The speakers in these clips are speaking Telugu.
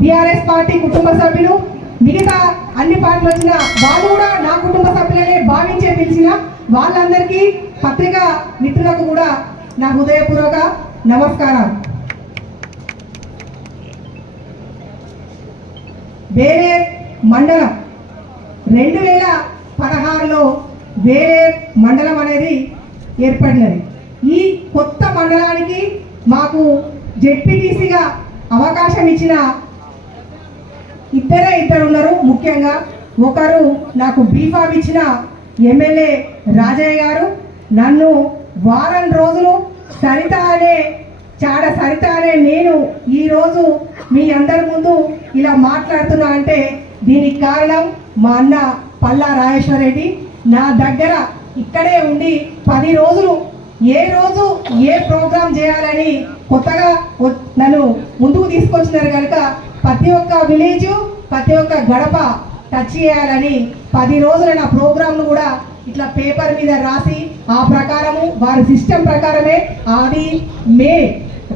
బీఆర్ఎస్ పార్టీ కుటుంబ సభ్యులు మిగతా అన్ని పార్టీలు వచ్చిన వాళ్ళు కూడా నా కుటుంబ సభ్యులనే భావించే పిలిచిన వాళ్ళందరికీ పత్రికా మిత్రులకు కూడా నా హృదయపూర్వక నమస్కారం వేరే మండలం రెండు వేల పదహారులో వేరే మండలం అనేది ఏర్పడినది. ఈ కొత్త మండలానికి మాకు జెడ్పీటీసీగా అవకాశం ఇచ్చిన ఇద్దరే ఇద్దరు ఉన్నారు ముఖ్యంగా ఒకరు నాకు బీఫామ్ ఇచ్చిన ఎమ్మెల్యే రాజయ్య గారు నన్ను వారం రోజులు సరిత అనే చాడ సరిత అనే నేను ఈరోజు మీ అందరి ముందు ఇలా మాట్లాడుతున్నా అంటే దీనికి కారణం మా అన్న పల్లా రాజేశ్వర రెడ్డి నా దగ్గర ఇక్కడే ఉండి పది రోజులు ఏ రోజు ఏ ప్రోగ్రాం చేయాలని కొత్తగా నన్ను ముందుకు తీసుకొచ్చినారు కనుక ప్రతి ఒక్క విలేజ్ ప్రతి ఒక్క గడప టచ్ చేయాలని పది రోజుల నా ప్రోగ్రాంను కూడా ఇట్లా పేపర్ మీద రాసి ఆ ప్రకారము వారి సిస్టమ్ ప్రకారమే అది మే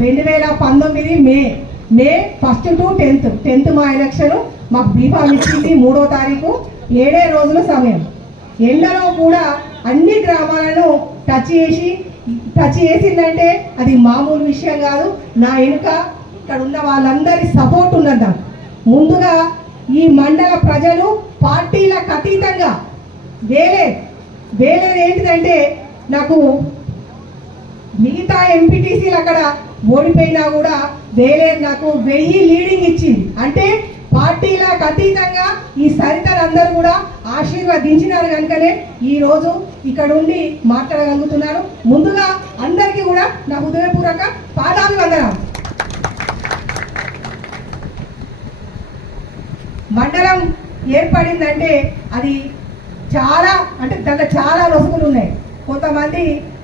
రెండు వేల పంతొమ్మిది May. May first to tenth tenth మా ఎలక్షన్ మాకు బీఫామ్ ఇచ్చింది మూడో తారీఖు ఏడే రోజుల సమయం. ఎండలో కూడా అన్ని గ్రామాలను టచ్ చేసి టచ్ చేసిందంటే అది మామూలు విషయం కాదు. నా వెనుక ఇక్కడ ఉన్న వాళ్ళందరి సపోర్ట్ ఉన్నదా ముందుగా ఈ మండల ప్రజలు పార్టీలకు అతీతంగా వేరే వేరే ఏంటిదంటే నాకు మిగతా ఎంపీటీసీలు అక్కడ ఓడిపోయినా కూడా వేలేరు నాకు వెయ్యి లీడింగ్ ఇచ్చింది. అంటే పార్టీలకు అతీతంగా ఈ సరితలందరూ కూడా ఆశీర్వదించినారు కనుకనే ఈ రోజు ఇక్కడ ఉండి మాట్లాడగలుగుతున్నారు. ముందుగా అందరికీ కూడా నా హృదయపూర్వక పాదాభివందనాలు. మండలం ఏర్పడిందంటే అది చాలా అంటే దాంట్లో చాలా రసుగులు ఉన్నాయి. కొంతమంది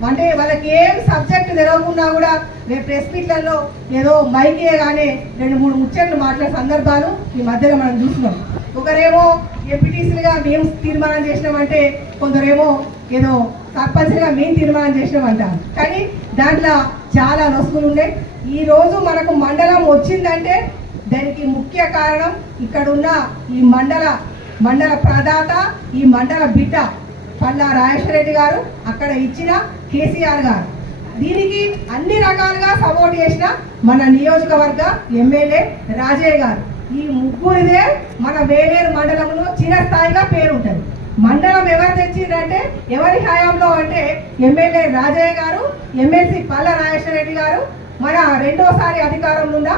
అంటే వాళ్ళకి ఏం సబ్జెక్ట్ తెలవకుండా కూడా రేపు ప్రెస్ మీట్లలో ఏదో మైకే కానీ రెండు మూడు ముచ్చట్లు మాట్లాడే సందర్భాలు ఈ మధ్యలో మనం చూసినాం ఒకరేమో ఎంపీటీసీలుగా మేము తీర్మానం చేసినామంటే కొందరేమో ఏదో సర్పంచ్గా మేము తీర్మానం చేసినామంటారు కానీ దాంట్లో చాలా రసుగులు ఉన్నాయి. ఈరోజు మనకు మండలం వచ్చిందంటే దానికి ముఖ్య కారణం ఇక్కడున్న ఈ మండల మండల ప్రదాత ఈ మండల బిడ్డ పల్లా రాజేశ్వరరెడ్డి గారు అక్కడ ఇచ్చిన కేసీఆర్ గారు. దీనికి అన్ని రకాలుగా సపోర్ట్ చేసిన మన నియోజకవర్గ ఎమ్మెల్యే రాజయ్య గారు. ఈ ముగ్గురిదే మన వేలేరు మండలంలో చిరస్థాయిగా పేరుంటుంది. మండలం ఎవరు తెచ్చిందంటే ఎవరి హయాంలో అంటే ఎమ్మెల్యే రాజయ్య గారు ఎమ్మెల్సీ పల్ల రాజేశ్వర రెడ్డి గారు మన రెండోసారి అధికారం ఉన్న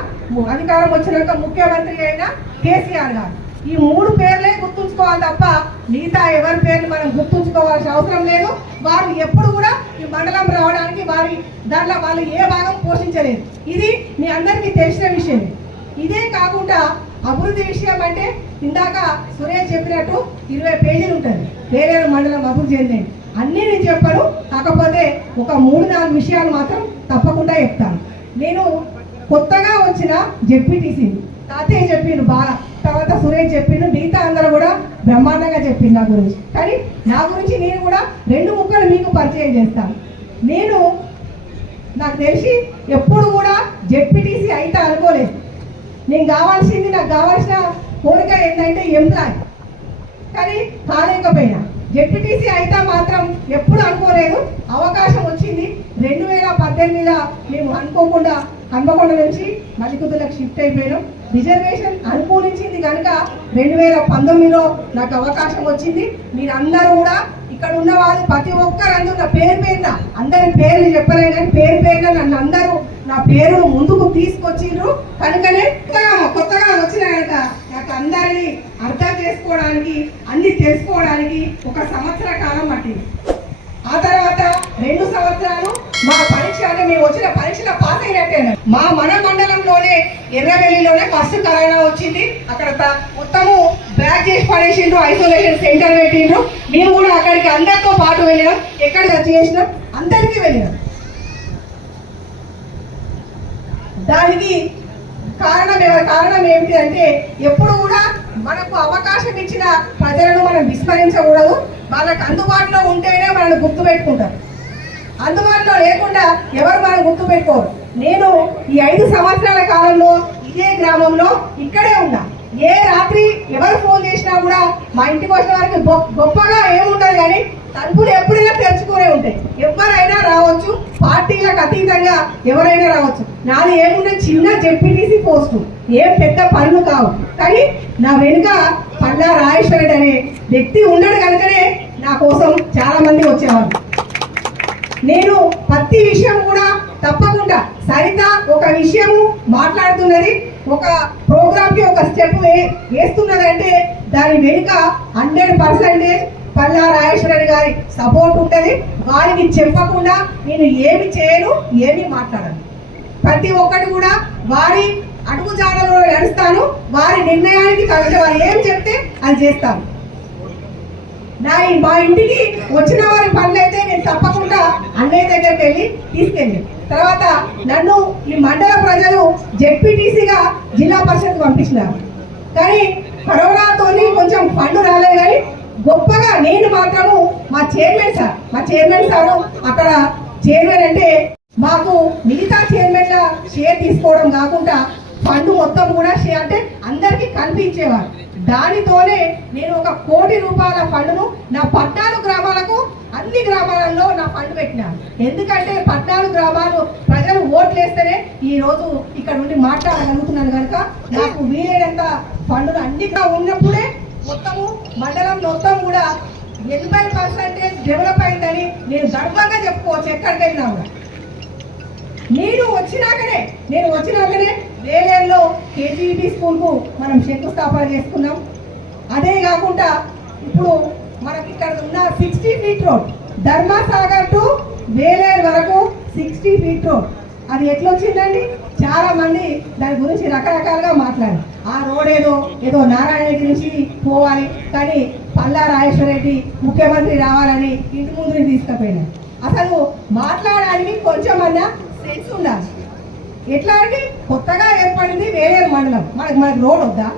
అధికారం వచ్చినాక ముఖ్యమంత్రి అయిన కేసీఆర్ గారు. ఈ మూడు పేర్లే గుర్తుంచుకోవాలి తప్ప మిగతా ఎవరి పేర్లు మనం గుర్తుంచుకోవాల్సిన అవసరం లేదు. వారు ఎప్పుడు కూడా ఈ మండలం రావడానికి వారి దాంట్లో వాళ్ళు ఏ భాగం పోషించలేదు. ఇది మీ అందరికీ తెలిసిన విషయం ఇదే కాకుండా అభివృద్ధి విషయం అంటే ఇందాక సురేష్ చెప్పినట్టు ఇరవై పేజీలు ఉంటుంది వేరే మండలం అభివృద్ధి చెందండి. అన్నీ నేను చెప్పాను. కాకపోతే ఒక మూడు నాలుగు విషయాలు మాత్రం తప్పకుండా చెప్తాను. నేను కొత్తగా వచ్చిన జెడ్పీటీసీ తాతయ్య చెప్పిండు బాగా తర్వాత సురేష్ చెప్పిండు మిగతా అందరూ కూడా బ్రహ్మాండంగా చెప్పిండు నా గురించి. కానీ నా గురించి నేను కూడా రెండు ముక్కలు మీకు పరిచయం చేస్తాను. నేను నాకు తెలిసి ఎప్పుడు కూడా జెడ్పీటీసీ అయితే అనుకోలేదు. నేను కావాల్సింది నాకు కావాల్సిన కోరిక ఏంటంటే ఎంప్లాయ్. కానీ కాలేకపోయినా జెడ్పీటీసీ అయితే మాత్రం ఎప్పుడు అనుకోలేదు. అవకాశం వచ్చింది. రెండు వేల పద్దెనిమిదిలో మేము అనుకోకుండా హన్మకొండ నుంచి మల్లికుద్దులకు షిఫ్ట్ అయిపోయాం రిజర్వేషన్ అనుకూలించింది కనుక రెండు వేల పంతొమ్మిదిలో నాకు అవకాశం వచ్చింది. మీరందరూ కూడా ఇక్కడ ఉన్న వాళ్ళు ప్రతి ఒక్కరు నా పేరు పేరున అందరి పేర్లు చెప్పలేను కానీ పేరు పేరున నన్ను అందరూ నా పేరును ముందుకు తీసుకొచ్చిండ్రు. కనుకనే కొత్తగా వచ్చిన కనుక అందరినీ అర్థం చేసుకోవడానికి అన్ని తెలుసుకోవడానికి ఒక సంవత్సర కాలం పట్టింది. ఆ తర్వాత రెండు సంవత్సరాలు మా పరీక్ష అంటే మేము వచ్చిన పరీక్షలో పాస్ అయినట్టే. మా మన మండలంలోనే ఎర్రవెల్లిలోనే ఫస్ట్ కరోనా వచ్చింది. అక్కడ మొత్తము బ్యాక్ చేసి పడేసిండ్రు ఐసోలేషన్ సెంటర్ పెట్టిండ్రు. మేము కూడా అక్కడికి అందరితో పాటు వెళ్ళినాం. ఎక్కడ చేసినాం? అందరికీ వెళ్ళినాం. దానికి కారణం కారణం ఏమిటి అంటే ఎప్పుడు కూడా మనకు అవకాశం ఇచ్చిన ప్రజలను మనం విస్మరించకూడదు. వాళ్ళకి అందుబాటులో ఉంటేనే మనల్ని గుర్తు పెట్టుకుంటారు. అందుబాటులో లేకుండా ఎవరు మనం గుర్తు పెట్టుకోరు. నేను ఈ ఐదు సంవత్సరాల కాలంలో ఇదే గ్రామంలో ఇక్కడే ఉన్నా. ఏ రాత్రి ఎవరు ఫోన్ చేసినా కూడా మా ఇంటికి వచ్చిన వారికి గొప్పగా ఏముండదు కానీ తలుపులు ఎప్పుడైనా తెరుచుకునే ఉంటాయి. ఎవరైనా రావచ్చు పార్టీలకు అతీతంగా ఎవరైనా రావచ్చు. నాది ఏముండే చిన్న జెడ్పీటీసీ పోస్టు. ఏం పెద్ద పనులు కావు. కానీ నా వెనుక పల్లా రాజేశ్వరుడు అనే వ్యక్తి ఉండడు కనుకనే నా కోసం చాలా మంది వచ్చేవాళ్ళు నేను ప్రతి విషయం కూడా తప్పకుండా సరిత ఒక విషయము మాట్లాడుతున్నది ఒక ప్రోగ్రామ్కి ఒక స్టెప్ వేస్తున్నది అంటే దాని వెనుక హండ్రెడ్ పర్సెంటేజ్ పల్లా రాజేశ్వరరావు గారి సపోర్ట్ ఉంటుంది. వారికి చెప్పకుండా నేను ఏమి చేయను ఏమి మాట్లాడను. ప్రతి ఒక్కటి కూడా వారి అడుగు జాడలో నడుస్తాను వారి నిర్ణయానికి కలిసి వారు ఏం చెప్తే అది చేస్తాను. నా మా ఇంటికి వచ్చిన వారి పనులు అయితే నేను తప్పకుండా అన్నయ్య దగ్గరికి వెళ్ళి తీసుకెళ్ళి తర్వాత నన్ను ఈ మండల ప్రజలు జెడ్పీటీసీగా జిల్లా పరిషత్ పంపించినారు. కానీ కరోనాతోని కొంచెం ఫండ్ రాలేదు కానీ గొప్పగా నేను మాత్రము మా చైర్మన్ సార్ మా చైర్మన్ సారు అక్కడ చైర్మన్ అంటే మాకు మిగతా చైర్మన్ల షేర్ తీసుకోవడం కాకుండా ఫండ్ మొత్తం కూడా షేర్ అంటే అందరికీ కనిపించేవారు దానితోనే నేను ఒక కోటి రూపాయల ఫండ్ను నా పద్నాలుగు గ్రామాలకు అన్ని గ్రామాలలో నా ఫండ్ పెట్టినాను. ఎందుకంటే పద్నాలుగు గ్రామాలు ప్రజలు ఓట్లేస్తేనే ఈరోజు ఈ రోజు ఇక్కడ ఉండి మాట్లాడగలుగుతున్నాను కనుక నాకు వీలైనంత ఫండ్లు అన్నిగా ఉన్నప్పుడే మొత్తము మండలం మొత్తం కూడా ఎనభై పర్సెంటేజ్ డెవలప్ అయిందని నేను గర్వంగా చెప్పుకోవచ్చు ఎక్కడికి వెళ్ళినా కూడా. నేను వచ్చినాకనే నేను వచ్చినాకనే వేలేరులో కేజీబీ స్కూల్కు మనం శంకుస్థాపన చేసుకున్నాం. అదే కాకుండా ఇప్పుడు మనకి ఇక్కడ ఉన్న sixty feet road Dharmasagar to Veleru వరకు సిక్స్టీ ఫీట్ రోడ్ అది ఎట్లొచ్చిందండి? వచ్చిందండి దాని గురించి రకరకాలుగా మాట్లాడారు. ఆ రోడ్ ఏదో ఏదో నారాయణ నుంచి పోవాలి. కానీ పల్లా రాజేశ్వర రెడ్డి ముఖ్యమంత్రి రావాలని ఇంటి ముందు తీసుకుపోయినారు అసలు మాట్లాడడానికి కొంచెం అన్నా సెన్స్ ఉండాలి. ఎట్లా అంటే కొత్తగా ఏర్పడింది వేరే మండలం. మనకి మనకి రోడ్ వద్దా?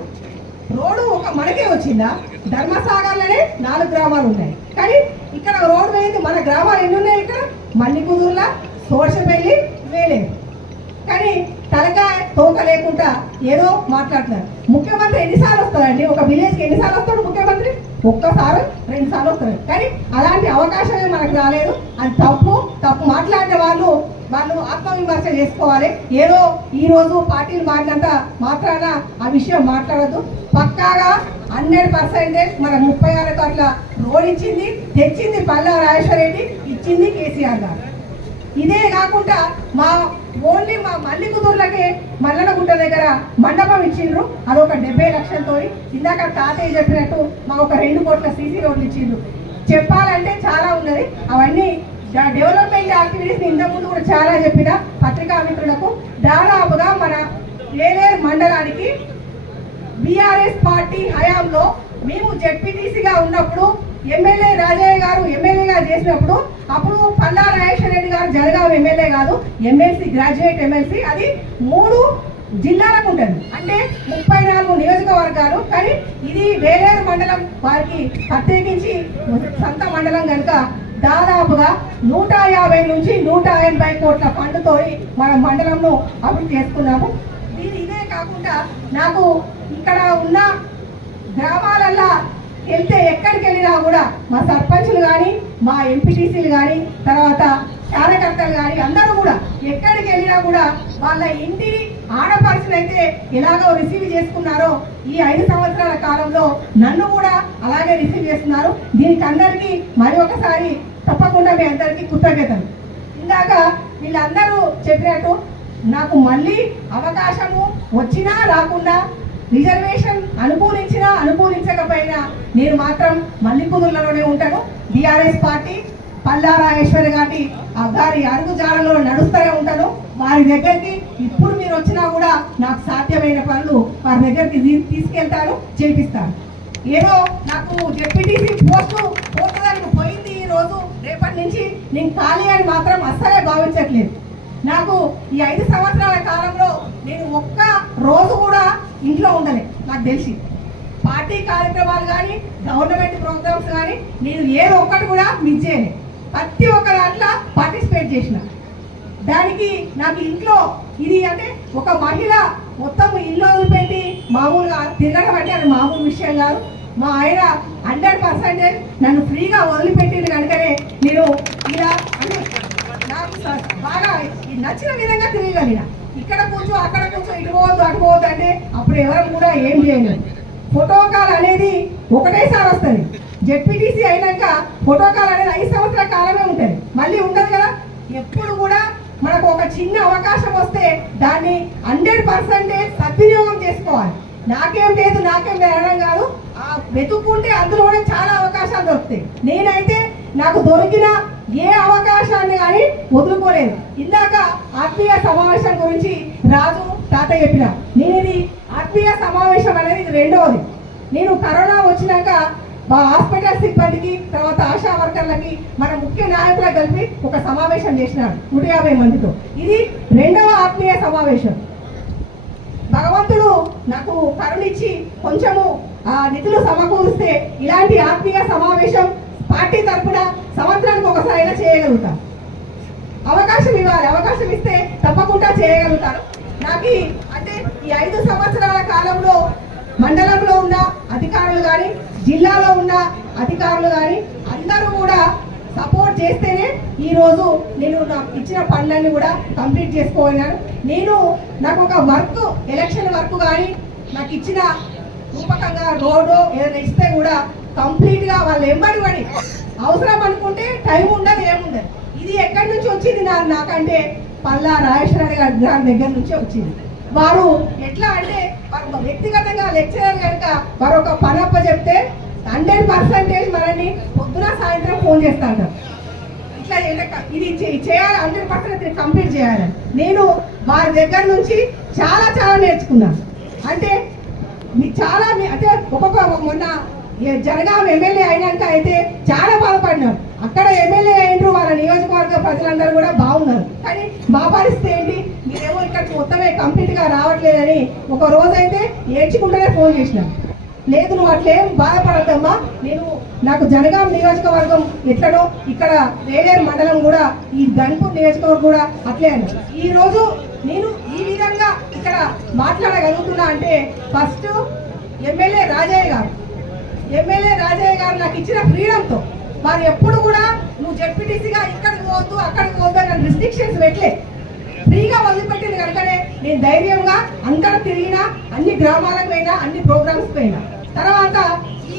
రోడ్డు ఒక మనకే వచ్చిందా? ధర్మసాగర్లోనే నాలుగు గ్రామాలు ఉన్నాయి. కానీ ఇక్కడ రోడ్డు వేయింది మన గ్రామాలు ఎన్ని ఉన్నాయి ఇక్కడ? మల్లికుదుర్ల సోర్షపల్లి వేలేదు కానీ తలకాయ తోక లేకుండా ఏదో మాట్లాడుతున్నారు. ముఖ్యమంత్రి ఎన్నిసార్లు వస్తారండి ఒక విలేజ్కి ఎన్నిసార్లు వస్తాడు ముఖ్యమంత్రి? ఒక్కసారి రెండు సార్లు వస్తారు కానీ అలాంటి అవకాశమే మనకు రాలేదు. అది తప్పు. తప్పు మాట్లాడిన వాళ్ళు వాళ్ళు ఆత్మవిమర్శ చేసుకోవాలి. ఏదో ఈ రోజు పార్టీలు మారినంత మాత్రాన ఆ విషయం మాట్లాడద్దు. పక్కాగా హండ్రెడ్ పర్సెంటేజ్ మన ముప్పై ఆరు కోట్ల రోడ్ ఇచ్చింది తెచ్చింది పల్లా రాజేశ్వర రెడ్డి ఇచ్చింది కేసీఆర్ గారు. ఇదే కాకుండా మా ఓన్లీ మా మల్లికుదుర్లకే మల్లనగుట్ట దగ్గర మండపం ఇచ్చిండ్రు. అదొక డెబ్బై లక్షలతో. ఇందాక తాతయ్య చెప్పినట్టు మాకు ఒక రెండు కోట్ల సీసీ రోడ్లు ఇచ్చిండ్రు. చెప్పాలంటే చాలా ఉన్నది. అవన్నీ డెవలప్మెంట్ యాక్టివిటీస్ ఇంతకుముందు కూడా చాలా చెప్పిన పత్రికా మిత్రులకు. దాదాపుగా మన ఏలేరు మండలానికి బీఆర్ఎస్ పార్టీ హయాంలో మేము జెడ్పీటీసీగా ఉన్నప్పుడు ఎమ్మెల్యే రాజయ్య గారు ఎమ్మెల్యేగా చేసినప్పుడు అప్పుడు పల్లా రాజేశ్వర రెడ్డి గారు జనగాం ఎమ్మెల్యే కాదు ఎమ్మెల్సీ గ్రాడ్యుయేట్ ఎమ్మెల్సీ అది మూడు జిల్లాలకు ఉంటుంది. అంటే ముప్పై నాలుగు నియోజకవర్గాలు కానీ ఇది వేలేరు మండలం వారికి ప్రత్యేకించి సొంత మండలం కనుక దాదాపుగా నూట యాభై నుంచి నూట ఎనభై కోట్ల ఫండ్తో మన మండలంను అభివృద్ధి చేసుకున్నాము. దీని ఇదే కాకుండా నాకు ఇక్కడ ఉన్న గ్రామాలల్లో వెళ్తే ఎక్కడికి వెళ్ళినా కూడా మా సర్పంచులు కానీ మా ఎంపీటీసీలు కానీ తర్వాత కార్యకర్తలు కానీ అందరూ కూడా ఎక్కడికి వెళ్ళినా కూడా వాళ్ళ ఇంటి ఆడపడుచులైతే ఎలాగో రిసీవ్ చేసుకున్నారో ఈ ఐదు సంవత్సరాల కాలంలో నన్ను కూడా అలాగే రిసీవ్ చేస్తున్నారు. దీనికి అందరికీ మరి ఒకసారి తప్పకుండా మీ అందరికీ కృతజ్ఞతలు. ఇందాక వీళ్ళందరూ చెప్పినట్టు నాకు మళ్ళీ అవకాశము వచ్చినా రాకుండా రిజర్వేషన్ అనుకూలించినా అనుకూలించకపోయినా నేను మాత్రం మల్లిపుదుర్లలోనే ఉంటాను. బీఆర్ఎస్ పార్టీ పల్లా రాజేశ్వరి గారి గారి అడుగు జాడలో నడుస్తూనే ఉంటాను. వారి దగ్గరికి ఇప్పుడు మీరు వచ్చినా కూడా నాకు సాధ్యమైన పనులు వారి దగ్గరికి తీసుకెళ్తాను చేపిస్తాను ఏదో నాకు జెడ్పీటీసీ పోస్టు పోతుందని పోయింది ఈ రోజు రేపటి నుంచి నేను ఖాళీ అని మాత్రం అస్సలే భావించట్లేదు. నాకు ఈ ఐదు సంవత్సరాల కాలంలో నేను ఒక్క రోజు కూడా ఇంట్లో ఉండలే నాకు తెలిసి. పార్టీ కార్యక్రమాలు కానీ గవర్నమెంట్ ప్రోగ్రామ్స్ కానీ నేను ఏదో ఒక్కటి కూడా మిస్ చేయలేదు ప్రతి ఒక్క దాంట్లో పార్టిసిపేట్ చేసిన. దానికి నాకు ఇంట్లో ఇది అంటే ఒక మహిళ మొత్తం ఇల్లు వదిలిపెట్టి మామూలుగా తిరగడం అంటే అది మామూలు విషయం కాదు. మా ఆయన హండ్రెడ్ పర్సెంటేజ్ నన్ను ఫ్రీగా వదిలిపెట్టింది కనుకనే నేను ఇలా నాకు బాగా నచ్చిన విధంగా తిరగలిగిన ఇక్కడ కూర్చో అక్కడ కూర్చో ఇటు పోవద్దు అటు పోవద్దు అంటే అప్పుడు ఎవరు కూడా ఏం చేయలేదు ఫోటో కాల్ అనేది ఒకటేసారి వస్తుంది. జెడ్పీటీసీ అయినాక ఫోటో కాల్ అనేది ఐదు సంవత్సరాల కాలమే ఉంటుంది. మళ్ళీ ఉండదు కదా? ఎప్పుడు కూడా మనకు ఒక చిన్న అవకాశం వస్తే దాన్ని హండ్రెడ్ పర్సెంటేజ్ సద్వినియోగం చేసుకోవాలి. నాకేం లేదు నాకేం లేదు అనడం కాదు. ఆ వెతుక్కుంటే అందులో కూడా చాలా అవకాశాలు దొరుకుతాయి. నేనైతే నాకు దొరికిన ఏ అవకాశాన్ని కానీ వదులుకోలేదు. ఇందాక ఆత్మీయ సమావేశం గురించి రాజు తాత చెప్పిన నేను ఇది ఆత్మీయ సమావేశం అనేది రెండవది. నేను కరోనా వచ్చినాక మా హాస్పిటల్ సిబ్బందికి తర్వాత ఆశా వర్కర్లకి మన ముఖ్య నాయకులకు కలిపి ఒక సమావేశం చేసినాడు నూట యాభై మందితో. ఇది రెండవ ఆత్మీయ సమావేశం. భగవంతుడు నాకు కరుణిచ్చి కొంచెము ఆ నిధులు సమకూరిస్తే ఇలాంటి ఆత్మీయ సమావేశం పార్టీ తరఫున సంవత్సరానికి ఒకసారి అయినా చేయగలుగుతాం అవకాశం ఇవ్వాలి. అవకాశం ఇస్తే తప్పకుండా చేయగలుగుతారు. నాకు అంటే ఈ ఐదు సంవత్సరాల కాలంలో మండలంలో ఉన్న అధికారులు కానీ జిల్లాలో ఉన్న అధికారులు కానీ అందరూ కూడా సపోర్ట్ చేస్తేనే ఈరోజు నేను నాకు ఇచ్చిన పనులన్నీ కూడా కంప్లీట్ చేసుకోగలిగాను. నేను నాకు ఒక వర్క్ ఎలక్షన్ వర్క్ కానీ నాకు ఇచ్చిన రూపకంగా రోడ్డు ఏదైనా ఇస్తే కూడా కంప్లీట్గా వాళ్ళు ఎంబడి పడి అవసరం అనుకుంటే టైం ఉండదు ఏముండదు ఇది ఎక్కడి నుంచి వచ్చింది నా నాకంటే పల్లా రాజేశ్వరరావు గారి గారి దగ్గర నుంచే వచ్చింది. వారు ఎట్లా అంటే వారు వ్యక్తిగతంగా లెక్చరర్ కనుక వారు ఒక పనప్ప చెప్తే హండ్రెడ్ పర్సెంటేజ్ మనల్ని పొద్దున సాయంత్రం ఫోన్ చేస్తా అంటారు. ఇట్లా ఇది చేయాలి హండ్రెడ్ పర్సెంట్ కంప్లీట్ చేయాలి. నేను వారి దగ్గర నుంచి చాలా చాలా నేర్చుకున్నాను అంటే చాలా మీ- అంటే ఒక్కొక్క మొన్న జనగాం ఎమ్మెల్యే అయినాక అయితే చాలా బాధపడినారు అక్కడ ఎమ్మెల్యే అయినరు వాళ్ళ నియోజకవర్గ ప్రజలందరూ కూడా బాగున్నారు. కానీ మా పరిస్థితి ఏంటి? మీరేమో ఇక్కడికి మొత్తమే కంప్లీట్గా రావట్లేదని ఒక రోజు అయితే ఏడ్చుకుంటూనే ఫోన్ చేసినాను లేదు నువ్వు అట్లేం బాధపడద్దమ్మా. నేను నాకు జనగాం నియోజకవర్గం ఎట్లనో ఇక్కడ వేలేరు మండలం కూడా ఈ గన్పూర్ నియోజకవర్గం కూడా అట్లే అని. ఈ రోజు నేను ఈ విధంగా ఇక్కడ మాట్లాడగలుగుతున్నా అంటే ఫస్ట్ ఎమ్మెల్యే రాజయ్య గారు. ఎమ్మెల్యే రాజయ్య గారు నాకు ఇచ్చిన ఫ్రీడంతో. వారు ఎప్పుడు కూడా నువ్వు జడ్పీటీసీగా ఇక్కడికి పోవద్దు అక్కడికి పోవద్దు అని రిస్ట్రిక్షన్స్ పెట్టలే. ఫ్రీగా వదిలిపెట్టింది కనుకనే నేను ధైర్యంగా అంతటా తిరిగినా అన్ని గ్రామాలకు పోయినా అన్ని ప్రోగ్రామ్స్ పోయినా. తర్వాత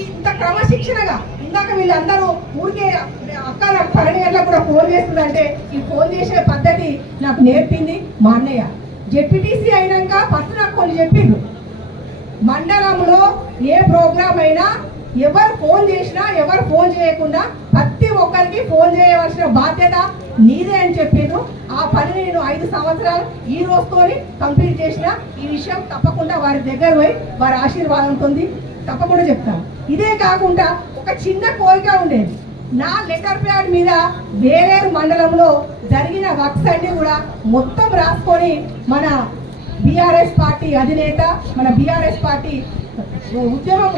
ఇంత క్రమశిక్షణగా ఇందాక వీళ్ళందరూ ఊరికే అక్క నాకు పన్నెండు గంటలకు కూడా ఫోన్ చేస్తుందంటే ఈ ఫోన్ చేసే పద్ధతి నాకు నేర్పింది మా అన్నయ్య. జెడ్పీటీసీ అయినాక ఫస్ట్ నాకు కొన్ని చెప్పిండ్రు మండలంలో ఏ ప్రోగ్రామ్ అయినా ఎవరు ఫోన్ చేసినా ఎవరు ఫోన్ చేయకుండా ప్రతి ఒక్కరికి ఫోన్ చేయవలసిన బాధ్యత నీదే అని చెప్పాను ఆ పని నేను ఐదు సంవత్సరాలు ఈ రోజుతో కంప్లీట్ చేసిన. ఈ విషయం తప్పకుండా వారి దగ్గర పోయి వారి ఆశీర్వాదం పొంది తప్పకుండా చెప్తాను. ఇదే కాకుండా ఒక చిన్న కోరిక ఉండేది. నా లెటర్ ప్యాడ్ మీద వేరే మండలంలో జరిగిన వర్క్స్ అన్ని కూడా మొత్తం రాసుకొని మన బీఆర్ఎస్ పార్టీ అధినేత మన బీఆర్ఎస్ పార్టీ ఉద్యమం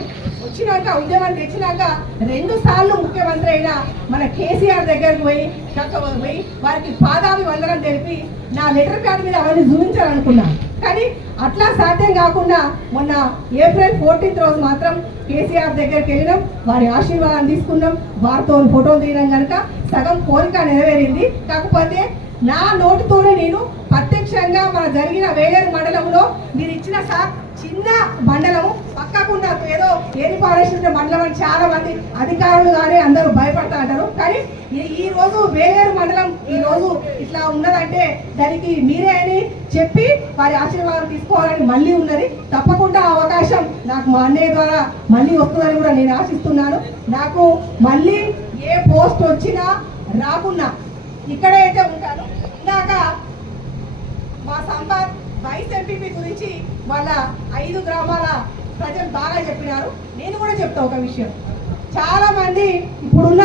వచ్చినాక ఉద్యమం తెచ్చినాక రెండు సార్లు ముఖ్యమంత్రి అయిన మన కేసీఆర్ దగ్గరకు పోయి చక్క పోయి వారికి పాదాలు వందనం తెలిపి నా లెటర్ ప్యాడ్ మీద అవన్నీ చూపించాలనుకున్నా. కానీ అట్లా సాధ్యం కాకుండా మొన్న ఏప్రిల్ ఫోర్టీన్త్ రోజు మాత్రం కేసీఆర్ దగ్గరికి వెళ్ళినాం వారి ఆశీర్వాదం తీసుకున్నాం వారితో ఫోటోలు తీయడం కనుక సగం కోరిక నెరవేరింది. కాకపోతే నా నోటుతోనే నేను ప్రత్యక్షంగా మన జరిగిన వేలేరు మండలంలో మీరు ఇచ్చిన సార్ చిన్న మండలము. పక్కకున్న ఏదో ఏరి ఫారెస్ట్ ఉండే మండలం అని చాలా మంది అధికారులు కానీ అందరూ భయపడతా అంటారు కానీ ఈ- రోజు వేలేరు మండలం ఈ రోజు ఇట్లా ఉన్నదంటే దానికి మీరే అని చెప్పి వారి ఆశీర్వాదం తీసుకోవాలని మళ్ళీ ఉన్నది. తప్పకుండా అవకాశం నాకు మా అన్నయ్య ద్వారా మళ్ళీ వస్తుందని కూడా నేను ఆశిస్తున్నాను. నాకు మళ్ళీ ఏ పోస్ట్ వచ్చినా రాకున్నా ఇక్కడే అయితే ఉంటాను. ఇందాక మా సంపత్ వైస్ ఎంపీపీ గురించి వాళ్ళ ఐదు గ్రామాల ప్రజలు బాగా చెప్పినారు. నేను కూడా చెప్తా ఒక విషయం. చాలా మంది ఇప్పుడున్న